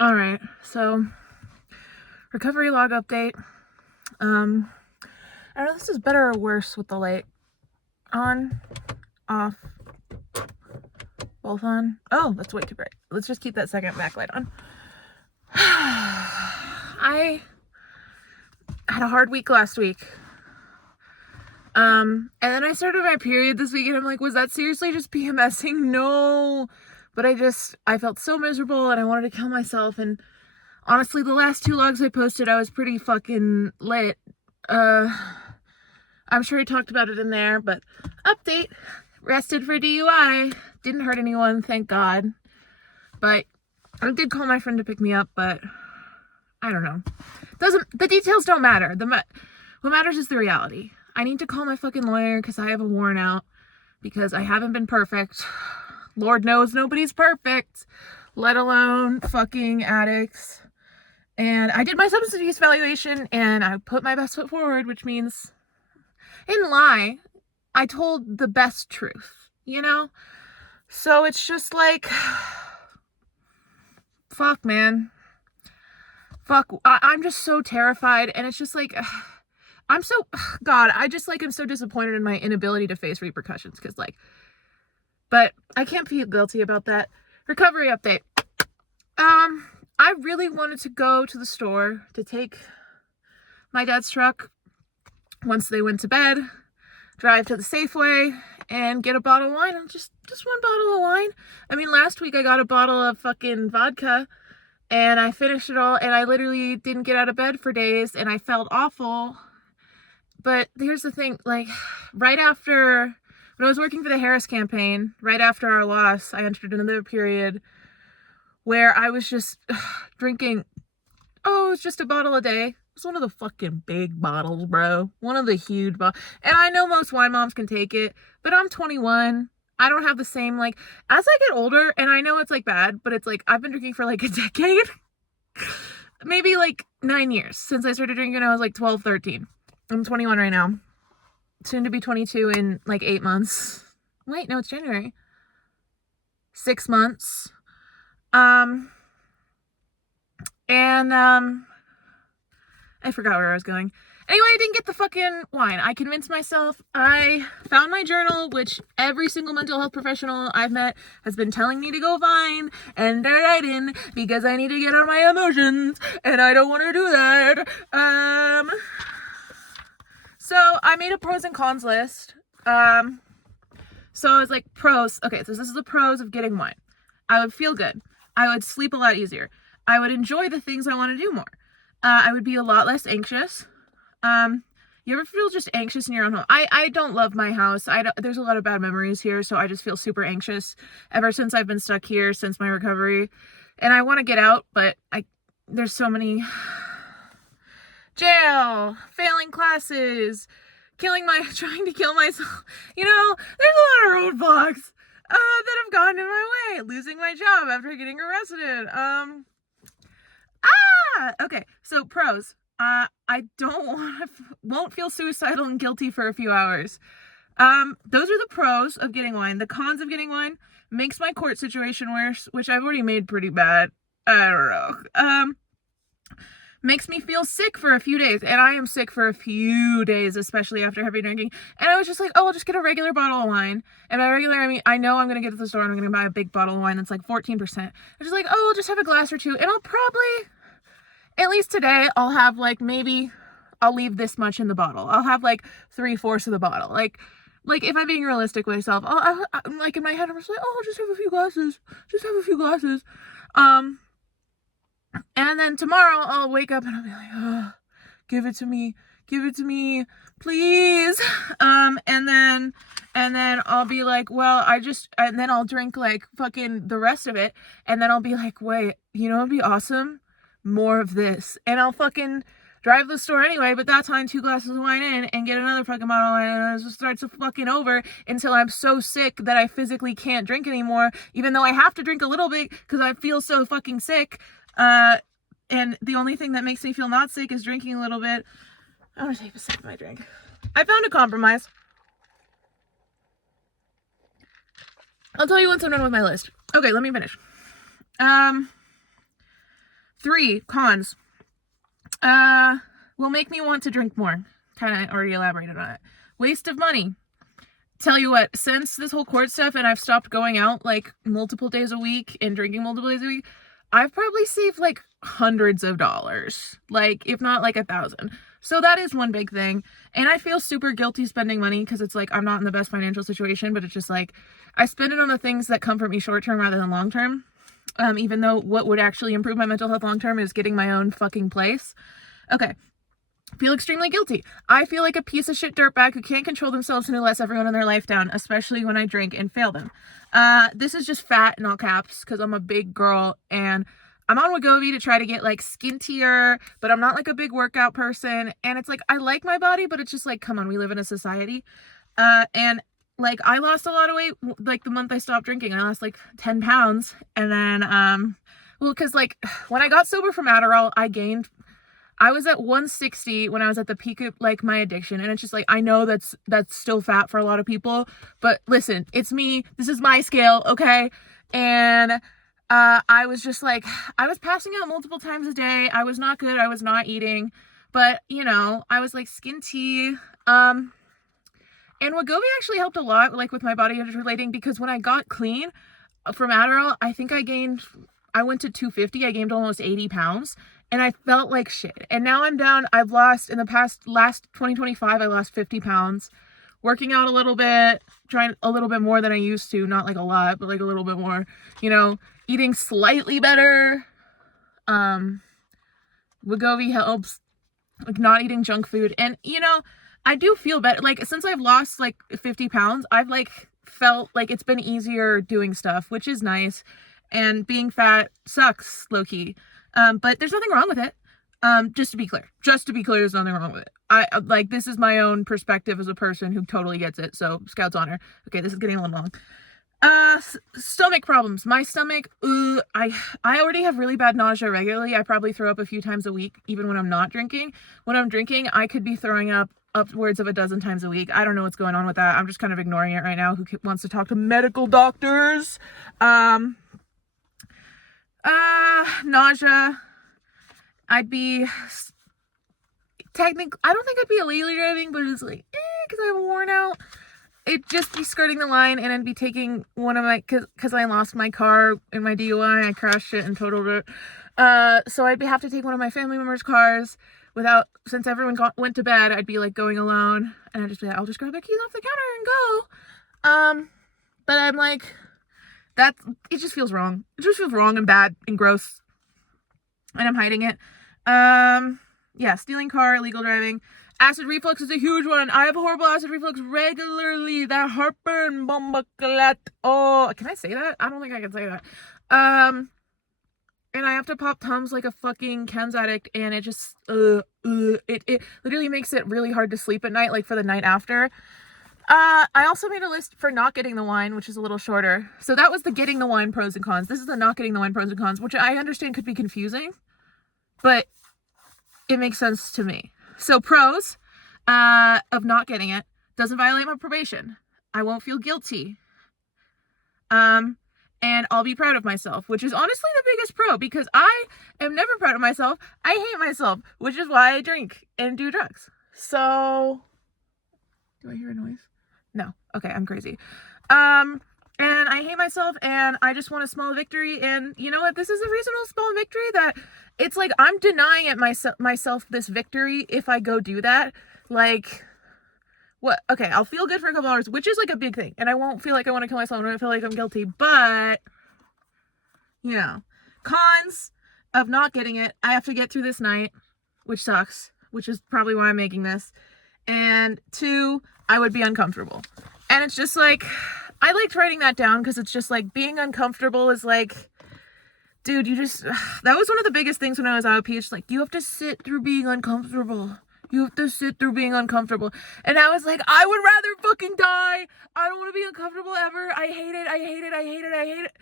All right, so recovery log update. I don't know if this is better or worse with the light on, off, both on. Oh, that's way too bright. Let's just keep that second backlight on. I had a hard week last week. And then I started my period this week and I'm like, was that seriously just PMSing? No. But I felt so miserable and I wanted to kill myself. And honestly, the last 2 logs I posted, I was pretty fucking lit. I'm sure he talked about it in there, but update. Arrested for DUI. Didn't hurt anyone, thank God. But I did call my friend to pick me up, but I don't know. The details don't matter. What matters is the reality. I need to call my fucking lawyer because I have a warrant out because I haven't been perfect. Lord knows nobody's perfect, let alone fucking addicts. And I did my substance abuse evaluation and I put my best foot forward, which means, in lie, I told the best truth, you know? So it's just like, fuck, man. Fuck. I'm just so terrified. And it's just like, God, I just like am so disappointed in my inability to face repercussions because, like, but I can't feel guilty about that. Recovery update. I really wanted to go to the store to take my dad's truck once they went to bed, drive to the Safeway, and get a bottle of wine. Just one bottle of wine. I mean, last week I got a bottle of fucking vodka, and I finished it all, and I literally didn't get out of bed for days, and I felt awful. But here's the thing, like, right after, when I was working for the Harris campaign, right after our loss, I entered another period where I was just drinking, it's just a bottle a day. It's one of the fucking big bottles, bro. One of the huge bottles. And I know most wine moms can take it, but I'm 21. I don't have the same, like, as I get older, and I know it's, like, bad, but it's, like, I've been drinking for, like, a decade. Maybe, like, 9 years since I started drinking when I was, like, 12, 13. I'm 21 right now. Soon to be 22 in, like, 8 months. Wait, no, it's January. 6 months. I forgot where I was going. Anyway, I didn't get the fucking wine. I convinced myself. I found my journal, which every single mental health professional I've met has been telling me to go find and write in because I need to get on my emotions and I don't want to do that. So I made a pros and cons list. So I was like, pros. Okay, so this is the pros of getting wine. I would feel good. I would sleep a lot easier. I would enjoy the things I want to do more. I would be a lot less anxious. You ever feel just anxious in your own home? I don't love my house. There's a lot of bad memories here, so I just feel super anxious ever since I've been stuck here since my recovery. And I want to get out, but there's so many jail, failing classes, trying to kill myself. There's a lot of roadblocks that have gotten in my way. Losing my job after getting arrested. Okay, so pros. I won't feel suicidal and guilty for a few hours. Those are the pros of getting wine. The cons of getting wine makes my court situation worse, which I've already made pretty bad. I don't know. Makes me feel sick for a few days, and I am sick for a few days, especially after heavy drinking. And I was just like, I'll just get a regular bottle of wine. And by regular, I mean, I know I'm going to get to the store and I'm going to buy a big bottle of wine that's like 14%. I'm just like, I'll just have a glass or two, and I'll probably, at least today, I'll have like, maybe I'll leave this much in the bottle. I'll have like 3/4 of the bottle. Like if I'm being realistic with myself, I'm like in my head, I'm just like, I'll just have a few glasses. Just have a few glasses. And then tomorrow I'll wake up and I'll be like, oh, give it to me, please. And then I'll be like, well, and then I'll drink like fucking the rest of it. And then I'll be like, wait, it'd be awesome? More of this. And I'll fucking drive to the store anyway, but that time 2 glasses of wine in and get another fucking bottle of wine, and it just starts to fucking over until I'm so sick that I physically can't drink anymore, even though I have to drink a little bit because I feel so fucking sick. And the only thing that makes me feel not sick is drinking a little bit. I'm gonna take a sip of my drink. I found a compromise. I'll tell you once I'm done with my list. Okay, let me finish. 3 cons. Will make me want to drink more. Kind of already elaborated on it. Waste of money. Tell you what, since this whole court stuff and I've stopped going out like multiple days a week and drinking multiple days a week, I've probably saved like hundreds of dollars, like if not like 1,000. So that is one big thing. And I feel super guilty spending money because it's like I'm not in the best financial situation, but it's just like I spend it on the things that comfort me short term rather than long term. Even though what would actually improve my mental health long term is getting my own fucking place. Okay. Feel extremely guilty. I feel like a piece of shit dirtbag who can't control themselves and who lets everyone in their life down, especially when I drink and fail them. This is just fat in all caps because I'm a big girl and I'm on Wegovy to try to get like skintier, but I'm not like a big workout person. And it's like, I like my body, but it's just like, come on, we live in a society. And like I lost a lot of weight, like the month I stopped drinking, I lost like 10 pounds. And then, well, cause like when I got sober from Adderall, I was at 160 when I was at the peak of like my addiction. And it's just like, I know that's still fat for a lot of people, but listen, it's me. This is my scale. Okay. And, I was just like, I was passing out multiple times a day. I was not good. I was not eating, but you know, I was like skin tea. And Wegovy actually helped a lot, like with my body image relating, because when I got clean from Adderall, I think I went to 250. I gained almost 80 pounds. And I felt like shit. And now I'm down. I've lost in the last 2025, I lost 50 pounds. Working out a little bit, trying a little bit more than I used to. Not like a lot, but like a little bit more. You know, eating slightly better. Wegovy helps. Like not eating junk food. And, you know, I do feel better. Like since I've lost like 50 pounds, I've like felt like it's been easier doing stuff, which is nice. And being fat sucks, low-key. But there's nothing wrong with it. Just to be clear, there's nothing wrong with it. I like, this is my own perspective as a person who totally gets it. So Scout's honor. Okay. This is getting a little long. Stomach problems. My stomach, I already have really bad nausea regularly. I probably throw up a few times a week, even when I'm not drinking. When I'm drinking, I could be throwing up upwards of 12 times a week. I don't know what's going on with that. I'm just kind of ignoring it right now. Who wants to talk to medical doctors? Nausea. I'd be technically, I don't think I'd be illegally driving, but it's like, because I'm worn out. It'd just be skirting the line, and I'd be taking one of my, because I lost my car in my DUI. I crashed it and totaled it. So I'd have to take one of my family members' cars since everyone went to bed, I'd be like going alone, and I'd just be like, I'll just grab the keys off the counter and go. But I'm like, it just feels wrong. It just feels wrong and bad and gross. And I'm hiding it. Yeah, stealing car, illegal driving. Acid reflux is a huge one. I have horrible acid reflux regularly. That heartburn, bombaclat. Oh, can I say that? I don't think I can say that. And I have to pop Tums like a fucking chems addict, and it just, it literally makes it really hard to sleep at night, like for the night after. I also made a list for not getting the wine, which is a little shorter. So that was the getting the wine pros and cons. This is the not getting the wine pros and cons, which I understand could be confusing, but it makes sense to me. So pros, of not getting it, doesn't violate my probation. I won't feel guilty. And I'll be proud of myself, which is honestly the biggest pro, because I am never proud of myself. I hate myself, which is why I drink and do drugs. So, do I hear a noise? No. Okay, I'm crazy. And I hate myself, and I just want a small victory. And you know what? This is a reasonable small victory that it's like I'm denying it myself this victory if I go do that. Like, what? Okay, I'll feel good for a couple hours, which is like a big thing. And I won't feel like I want to kill myself. I don't feel like I'm guilty. But, you know, cons of not getting it. I have to get through this night, which sucks, which is probably why I'm making this. And 2, I would be uncomfortable. And it's just like, I liked writing that down because it's just like being uncomfortable is like, dude, that was one of the biggest things when I was out. It's like, you have to sit through being uncomfortable. You have to sit through being uncomfortable. And I was like, I would rather fucking die. I don't want to be uncomfortable ever. I hate it. I hate it. I hate it. I hate it.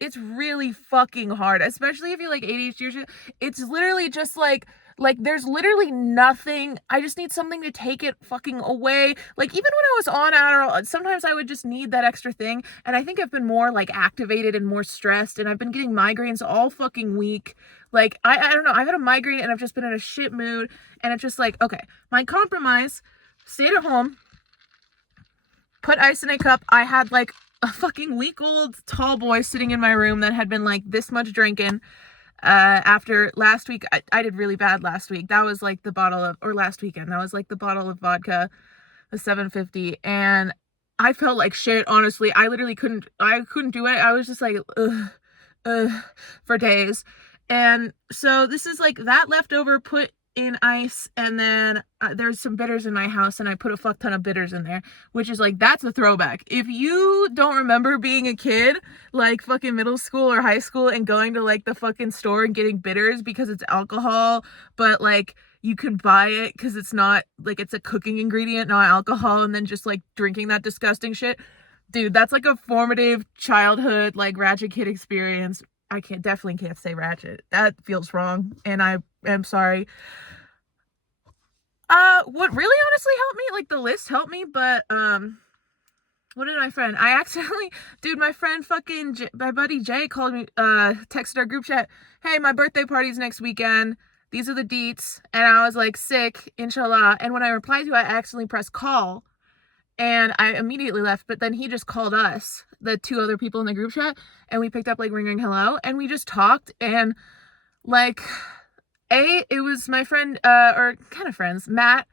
It's really fucking hard, especially if you're like ADHD or shit. It's literally just like Like, there's literally nothing. I just need something to take it fucking away. Like, even when I was on Adderall, sometimes I would just need that extra thing. And I think I've been more, like, activated and more stressed. And I've been getting migraines all fucking week. Like, I don't know. I've had a migraine and I've just been in a shit mood. And it's just like, okay, my compromise, stayed at home, put ice in a cup. I had, like, a fucking week-old tall boy sitting in my room that had been, like, this much drinking. After last week, I did really bad last week. That was like the bottle of, or last weekend, that was like the bottle of vodka, the 750, and I felt like shit, honestly. I literally couldn't do it. I was just like, ugh, for days. And so this is like that leftover put in ice, and then there's some bitters in my house, and I put a fuck ton of bitters in there, which is like, that's a throwback. If you don't remember being a kid, like fucking middle school or high school, and going to like the fucking store and getting bitters because it's alcohol, but like you can buy it because it's not, like, it's a cooking ingredient, not alcohol, and then just like drinking that disgusting shit, dude, that's like a formative childhood, like, ratchet kid experience. I definitely can't say ratchet. That feels wrong, and I am sorry. What really honestly helped me, like, the list helped me, but, what did my friend, I accidentally, dude, my friend my buddy Jay called me, texted our group chat, hey, my birthday party's next weekend, these are the deets, and I was like, sick, inshallah, and when I replied to it, I accidentally pressed call, and I immediately left, but then he just called us, the two other people in the group chat, and we picked up, like, ring hello, and we just talked, and, like, it was my friend, or kind of friends, Matt.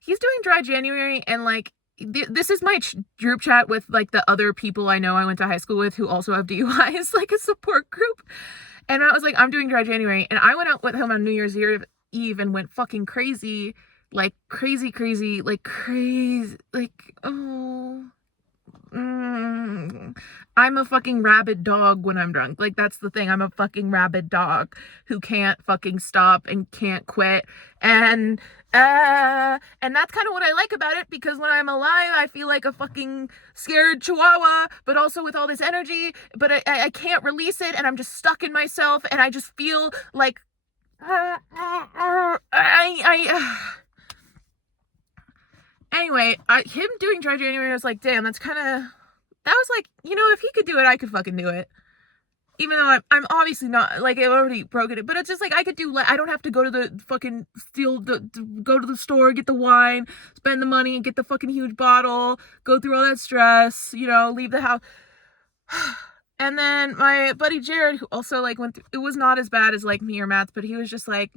He's doing dry January, and like, this is my group chat with like the other people I know I went to high school with who also have DUIs, like a support group. And I was like, I'm doing dry January, and I went out with him on New Year's Eve and went fucking crazy, like crazy, like, oh. I'm a fucking rabid dog when I'm drunk. Like, that's the thing. I'm a fucking rabid dog who can't fucking stop and can't quit. And that's kind of what I like about it, because when I'm alive, I feel like a fucking scared chihuahua, but also with all this energy, but I can't release it, and I'm just stuck in myself, and I just feel like anyway, him doing dry January, I was like, damn, that was like, you know, if he could do it, I could fucking do it. Even though I'm obviously not, like, I've already broken it, but it's just like, I don't have to go to the fucking go to the store, get the wine, spend the money, get the fucking huge bottle, go through all that stress, you know, leave the house. And then my buddy Jared, who also like went through, it was not as bad as like me or Matt's, but he was just like,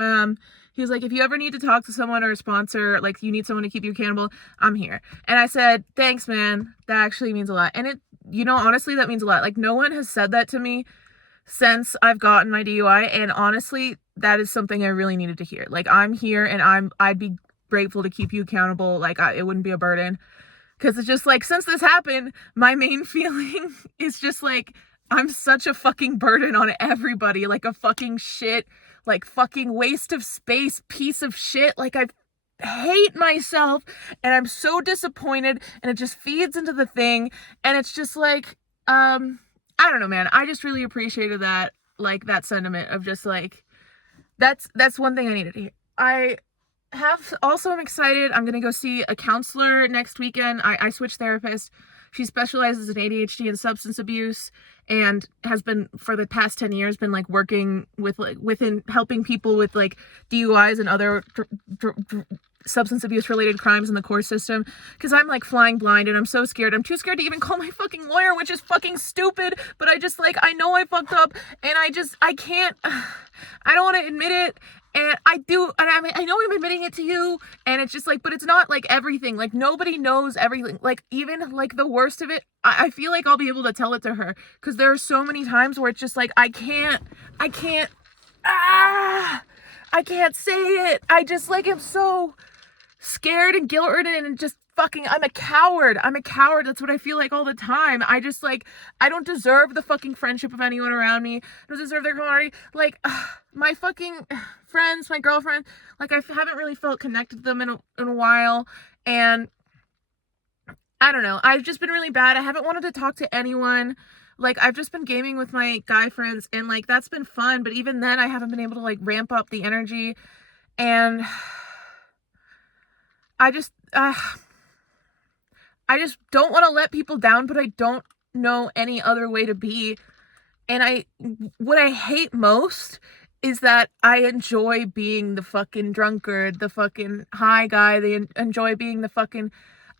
he was like, if you ever need to talk to someone or a sponsor, like you need someone to keep you accountable, I'm here. And I said, thanks, man. That actually means a lot. And it, you know, honestly, that means a lot. Like, no one has said that to me since I've gotten my DUI. And honestly, that is something I really needed to hear. Like, I'm here, and I'd be grateful to keep you accountable. Like, it wouldn't be a burden. Cause it's just like, since this happened, my main feeling is just like, I'm such a fucking burden on everybody. Like a fucking shit, like fucking waste of space piece of shit. Like, I hate myself, and I'm so disappointed, and it just feeds into the thing, and it's just like, I don't know, man. I just really appreciated that, like, that sentiment of just like, that's one thing I needed to hear. I'm excited. I'm gonna go see a counselor next weekend. I switched therapists. She specializes in ADHD and substance abuse, and has been for the past 10 years been like working with like within helping people with like DUIs and other substance abuse related crimes in the court system, because I'm like flying blind, and I'm so scared. I'm too scared to even call my fucking lawyer, which is fucking stupid, but I just like, I know I fucked up, and I can't, I don't want to admit it. And I do, and I know I'm admitting it to you, and it's just like, but it's not like everything. Like, nobody knows everything. Like, even like the worst of it, I feel like I'll be able to tell it to her, because there are so many times where it's just like, I can't say it. I just like am so scared and guilt-ridden, and just fucking, I'm a coward. That's what I feel like all the time. I just like, I don't deserve the fucking friendship of anyone around me. I don't deserve their camaraderie. Like, my fucking friends, my girlfriend, like, I haven't really felt connected to them in a while, and I don't know. I've just been really bad. I haven't wanted to talk to anyone Like, I've just been gaming with my guy friends, and like that's been fun, but even then I haven't been able to like ramp up the energy, and I just I just don't want to let people down, but I don't know any other way to be. And what I hate most is that I enjoy being the fucking drunkard, the fucking high guy. Enjoy being the fucking,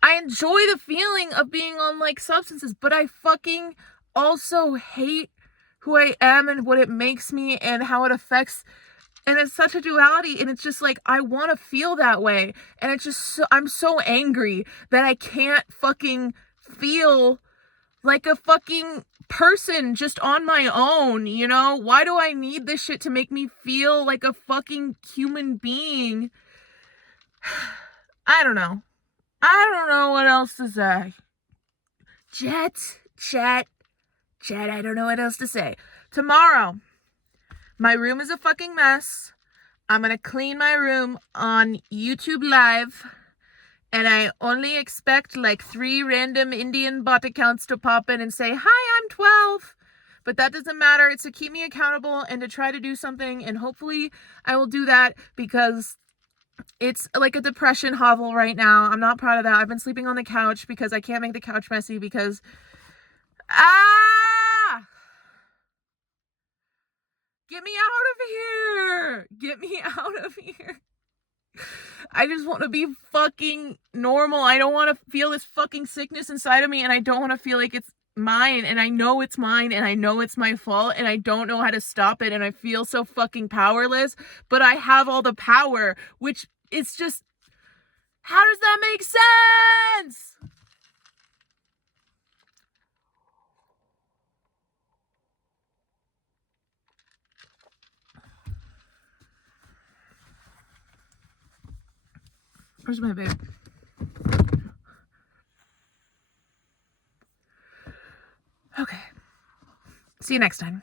I enjoy the feeling of being on like substances, but I fucking also hate who I am and what it makes me and how it affects. And it's such a duality, and it's just like I want to feel that way, and it's just I'm so angry that I can't fucking feel like a fucking person just on my own, you know? Why do I need this shit to make me feel like a fucking human being? I don't know. I don't know what else to say. Chat, I don't know what else to say. Tomorrow, my room is a fucking mess. I'm gonna clean my room on YouTube Live. And I only expect like 3 random Indian bot accounts to pop in and say, "Hi, I'm 12." But that doesn't matter. It's to keep me accountable and to try to do something. And hopefully I will do that, because it's like a depression hovel right now. I'm not proud of that. I've been sleeping on the couch because I can't make the couch messy because... Get me out of here! Get me out of here! I just want to be fucking normal. I don't want to feel this fucking sickness inside of me, and I don't want to feel like it's mine, and I know it's mine, and I know it's my fault, and I don't know how to stop it, and I feel so fucking powerless, but I have all the power, which is just... How does that make sense? Where's my babe? Okay. See you next time.